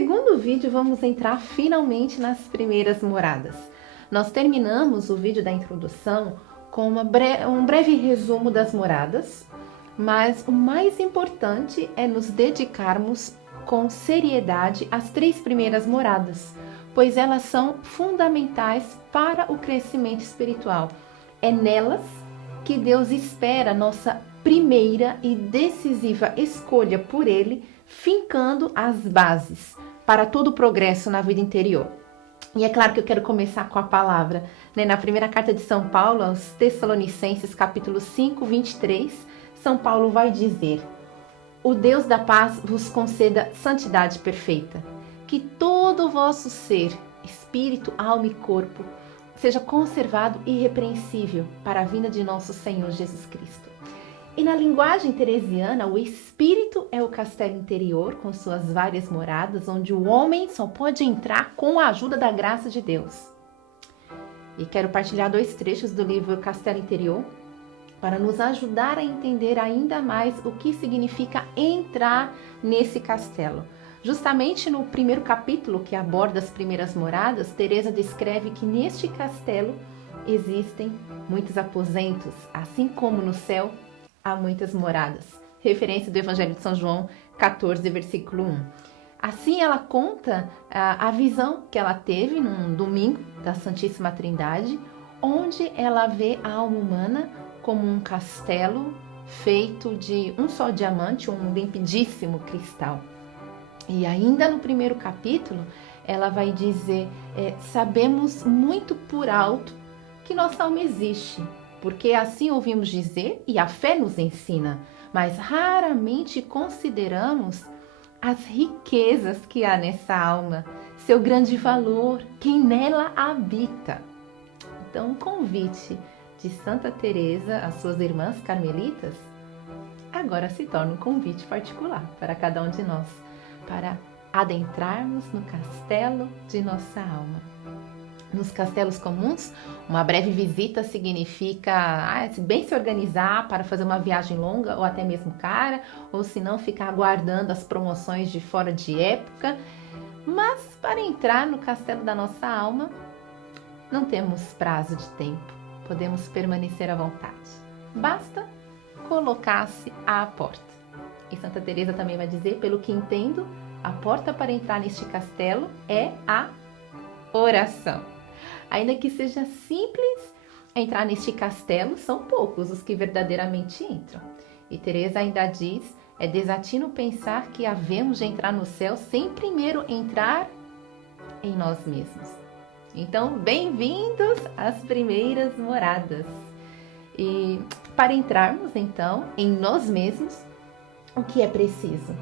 segundo vídeo, vamos entrar finalmente nas primeiras moradas. Nós terminamos o vídeo da introdução com um breve resumo das moradas, mas o mais importante é nos dedicarmos com seriedade às 3 primeiras moradas, pois elas são fundamentais para o crescimento espiritual. É nelas que Deus espera nossa primeira e decisiva escolha por Ele, fincando as bases para todo o progresso na vida interior. E é claro que eu quero começar com a palavra, né? Na primeira carta de São Paulo aos Tessalonicenses, capítulo 5, 23, São Paulo vai dizer: o Deus da paz vos conceda santidade perfeita, que todo o vosso ser, espírito, alma e corpo, seja conservado irrepreensível para a vinda de nosso Senhor Jesus Cristo. E na linguagem teresiana, o espírito é o castelo interior, com suas várias moradas, onde o homem só pode entrar com a ajuda da graça de Deus. E quero partilhar 2 trechos do livro Castelo Interior, para nos ajudar a entender ainda mais o que significa entrar nesse castelo. Justamente no primeiro capítulo, que aborda as primeiras moradas, Teresa descreve que neste castelo existem muitos aposentos, assim como no céu há muitas moradas. Referência do Evangelho de São João 14, versículo 1. Assim ela conta a visão que ela teve num domingo da Santíssima Trindade, onde ela vê a alma humana como um castelo feito de um só diamante, um limpidíssimo cristal. E ainda no primeiro capítulo, ela vai dizer: sabemos muito por alto que nossa alma existe, porque assim ouvimos dizer e a fé nos ensina, mas raramente consideramos as riquezas que há nessa alma, seu grande valor, quem nela habita. Então, um convite de Santa Teresa às suas irmãs carmelitas agora se torna um convite particular para cada um de nós, para adentrarmos no castelo de nossa alma. Nos castelos comuns, uma breve visita significa bem se organizar para fazer uma viagem longa ou até mesmo cara, ou se não ficar aguardando as promoções de fora de época. Mas para entrar no castelo da nossa alma, não temos prazo de tempo, podemos permanecer à vontade. Basta colocar-se à porta. E Santa Teresa também vai dizer: pelo que entendo, a porta para entrar neste castelo é a oração. Ainda que seja simples entrar neste castelo, são poucos os que verdadeiramente entram. E Teresa ainda diz: é desatino pensar que havemos de entrar no céu sem primeiro entrar em nós mesmos. Então, bem-vindos às primeiras moradas. E para entrarmos, então, em nós mesmos, o que é preciso?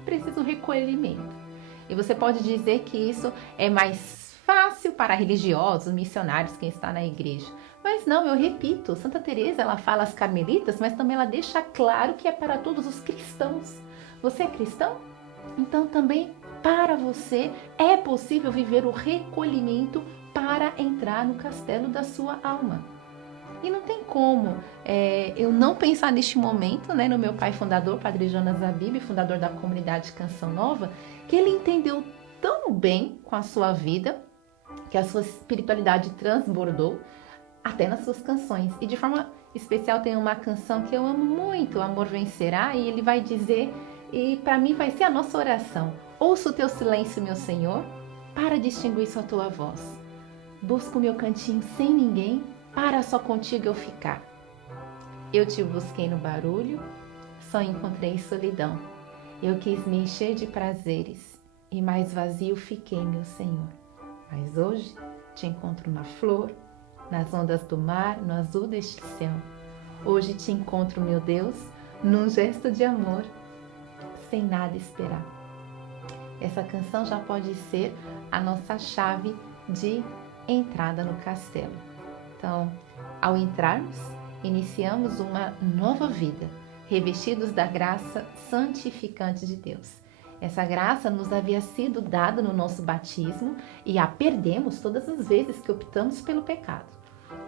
É preciso recolhimento. E você pode dizer que isso é mais fácil para religiosos, missionários, quem está na igreja. Mas não, eu repito, Santa Teresa, ela fala às carmelitas, mas também ela deixa claro que é para todos os cristãos. Você é cristão? Então também para você é possível viver o recolhimento para entrar no castelo da sua alma. E não tem como eu não pensar neste momento, né, no meu pai fundador, Padre Jonas Zabib, fundador da comunidade Canção Nova, que ele entendeu tão bem com a sua vida, que a sua espiritualidade transbordou até nas suas canções. E de forma especial tem uma canção que eu amo muito, Amor Vencerá, e ele vai dizer, e para mim vai ser a nossa oração: ouço o teu silêncio, meu Senhor, para distinguir só a tua voz. Busco o meu cantinho sem ninguém, para só contigo eu ficar. Eu te busquei no barulho, só encontrei solidão. Eu quis me encher de prazeres, e mais vazio fiquei, meu Senhor. Mas hoje te encontro na flor, nas ondas do mar, no azul deste céu. Hoje te encontro, meu Deus, num gesto de amor, sem nada esperar. Essa canção já pode ser a nossa chave de entrada no castelo. Então, ao entrarmos, iniciamos uma nova vida, revestidos da graça santificante de Deus. Essa graça nos havia sido dada no nosso batismo e a perdemos todas as vezes que optamos pelo pecado.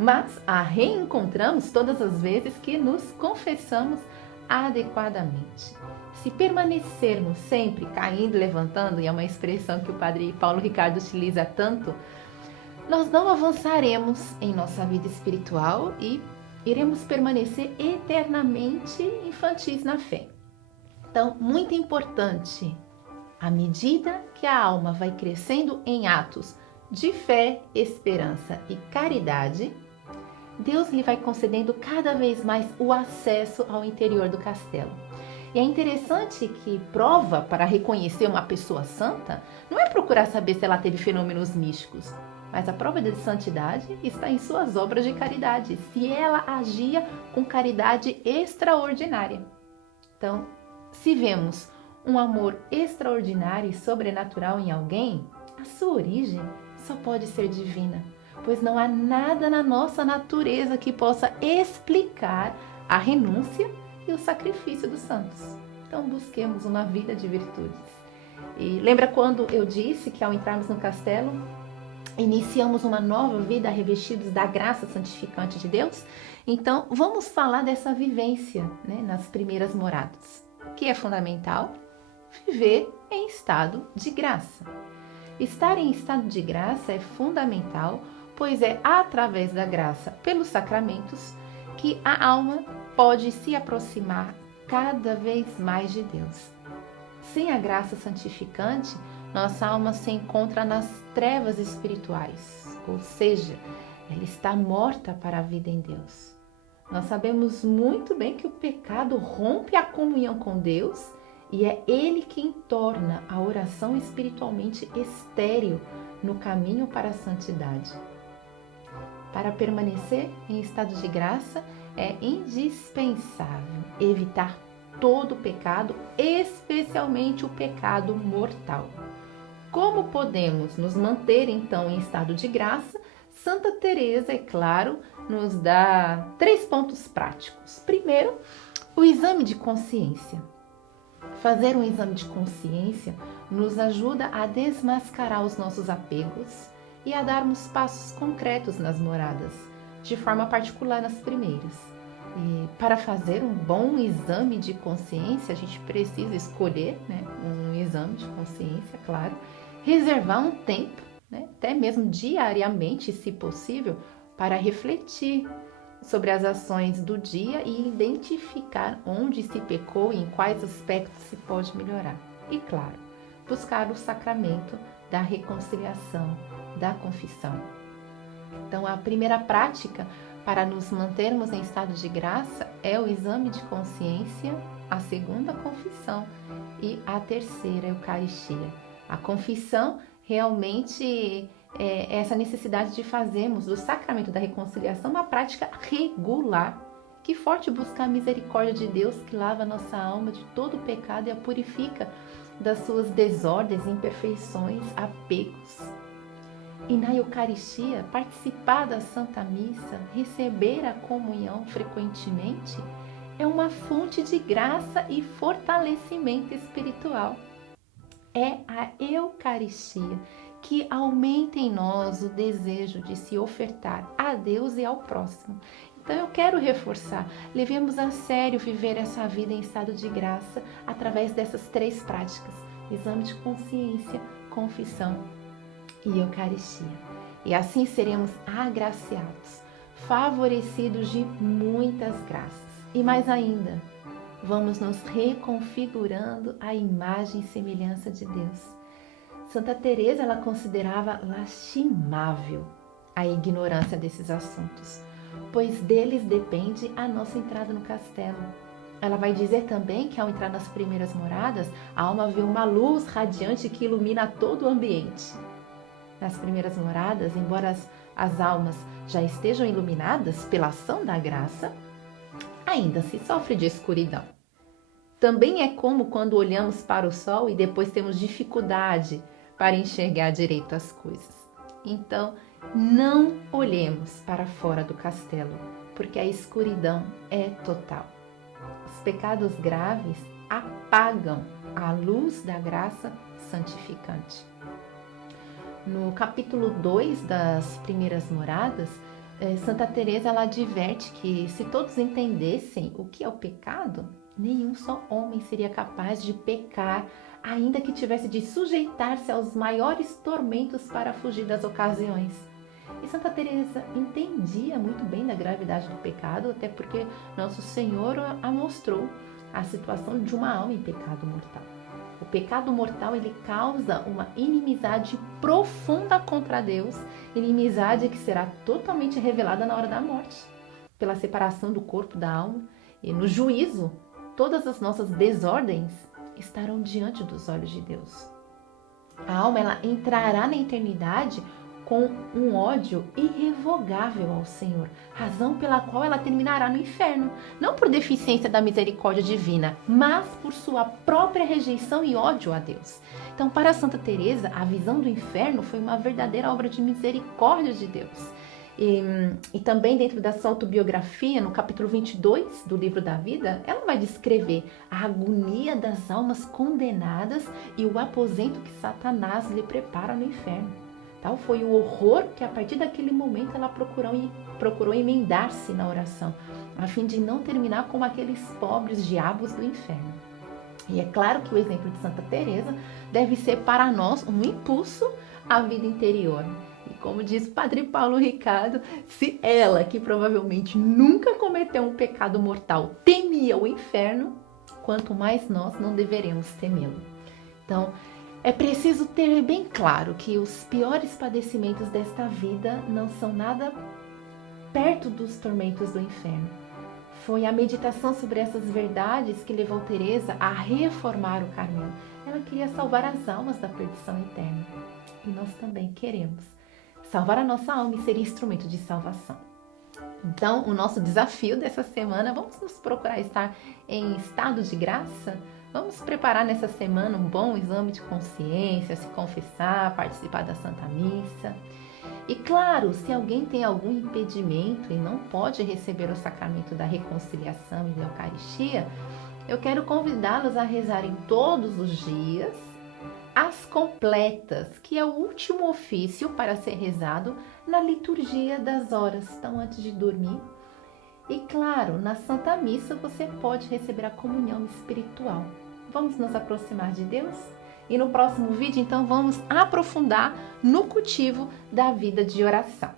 Mas a reencontramos todas as vezes que nos confessamos adequadamente. Se permanecermos sempre caindo e levantando, e é uma expressão que o padre Paulo Ricardo utiliza tanto, nós não avançaremos em nossa vida espiritual e iremos permanecer eternamente infantis na fé. Então, muito importante, à medida que a alma vai crescendo em atos de fé, esperança e caridade, Deus lhe vai concedendo cada vez mais o acesso ao interior do castelo. E é interessante que prova para reconhecer uma pessoa santa não é procurar saber se ela teve fenômenos místicos, mas a prova de santidade está em suas obras de caridade, se ela agia com caridade extraordinária. Então, se vemos um amor extraordinário e sobrenatural em alguém, a sua origem só pode ser divina, pois não há nada na nossa natureza que possa explicar a renúncia e o sacrifício dos santos. Então busquemos uma vida de virtudes. E lembra quando eu disse que ao entrarmos no castelo, iniciamos uma nova vida revestidos da graça santificante de Deus? Então vamos falar dessa vivência, né, nas primeiras moradas, que é fundamental viver em estado de graça. Estar em estado de graça é fundamental, pois é através da graça pelos sacramentos que a alma pode se aproximar cada vez mais de Deus. Sem a graça santificante, nossa alma se encontra nas trevas espirituais, ou seja, ela está morta para a vida em Deus. Nós sabemos muito bem que o pecado rompe a comunhão com Deus e é Ele quem torna a oração espiritualmente estéril no caminho para a santidade. Para permanecer em estado de graça, é indispensável evitar todo pecado, especialmente o pecado mortal. Como podemos nos manter então em estado de graça? Santa Teresa, é claro, nos dá 3 pontos práticos. Primeiro, o exame de consciência. Fazer um exame de consciência nos ajuda a desmascarar os nossos apegos e a darmos passos concretos nas moradas, de forma particular nas primeiras. E para fazer um bom exame de consciência, a gente precisa escolher, né, um exame de consciência, claro, reservar um tempo, né, até mesmo diariamente, se possível, para refletir sobre as ações do dia e identificar onde se pecou e em quais aspectos se pode melhorar. E, claro, buscar o sacramento da reconciliação, da confissão. Então, a primeira prática para nos mantermos em estado de graça é o exame de consciência, a segunda, a confissão, e a terceira, a Eucaristia. A confissão realmente é essa necessidade de fazermos do sacramento da reconciliação uma prática regular. Que forte buscar a misericórdia de Deus que lava a nossa alma de todo o pecado e a purifica das suas desordens, imperfeições, apegos. E na Eucaristia, participar da Santa Missa, receber a comunhão frequentemente, é uma fonte de graça e fortalecimento espiritual. É a Eucaristia que aumenta em nós o desejo de se ofertar a Deus e ao próximo. Então eu quero reforçar, levemos a sério viver essa vida em estado de graça através dessas 3 práticas: exame de consciência, confissão e Eucaristia. E assim seremos agraciados, favorecidos de muitas graças. E mais ainda, vamos nos reconfigurando à imagem e semelhança de Deus. Santa Teresa, ela considerava lastimável a ignorância desses assuntos, pois deles depende a nossa entrada no castelo. Ela vai dizer também que ao entrar nas primeiras moradas, a alma vê uma luz radiante que ilumina todo o ambiente. Nas primeiras moradas, embora as almas já estejam iluminadas pela ação da graça, ainda se sofre de escuridão. Também é como quando olhamos para o sol e depois temos dificuldade para enxergar direito as coisas. Então, não olhemos para fora do castelo, porque a escuridão é total. Os pecados graves apagam a luz da graça santificante. No capítulo 2 das primeiras moradas, Santa Teresa ela adverte que se todos entendessem o que é o pecado, Nenhum só homem seria capaz de pecar, ainda que tivesse de sujeitar-se aos maiores tormentos para fugir das ocasiões. E Santa Teresa entendia muito bem da gravidade do pecado, até porque Nosso Senhor a mostrou a situação de uma alma em pecado mortal. O pecado mortal, ele causa uma inimizade profunda contra Deus, inimizade que será totalmente revelada na hora da morte, pela separação do corpo da alma. E no juízo, todas as nossas desordens estarão diante dos olhos de Deus. A alma, ela entrará na eternidade com um ódio irrevogável ao Senhor, razão pela qual ela terminará no inferno, não por deficiência da misericórdia divina, mas por sua própria rejeição e ódio a Deus. Então, para Santa Teresa, a visão do inferno foi uma verdadeira obra de misericórdia de Deus. E também dentro da sua autobiografia, no capítulo 22 do livro da vida, ela vai descrever a agonia das almas condenadas e o aposento que Satanás lhe prepara no inferno. Tal foi o horror que a partir daquele momento ela procurou emendar-se na oração, a fim de não terminar como aqueles pobres diabos do inferno. E é claro que o exemplo de Santa Teresa deve ser para nós um impulso à vida interior. E como diz Padre Paulo Ricardo, se ela, que provavelmente nunca cometeu um pecado mortal, temia o inferno, quanto mais nós não deveremos temê-lo. Então, é preciso ter bem claro que os piores padecimentos desta vida não são nada perto dos tormentos do inferno. Foi a meditação sobre essas verdades que levou Teresa a reformar o caminho. Ela queria salvar as almas da perdição eterna. E nós também queremos salvar a nossa alma e ser instrumento de salvação. Então, o nosso desafio dessa semana, vamos nos procurar estar em estado de graça? Vamos preparar nessa semana um bom exame de consciência, se confessar, participar da Santa Missa. E claro, se alguém tem algum impedimento e não pode receber o sacramento da reconciliação e da Eucaristia, eu quero convidá-los a rezarem todos os dias as completas, que é o último ofício para ser rezado na liturgia das horas, então antes de dormir. E claro, na Santa Missa você pode receber a comunhão espiritual. Vamos nos aproximar de Deus? E no próximo vídeo, então, vamos aprofundar no cultivo da vida de oração.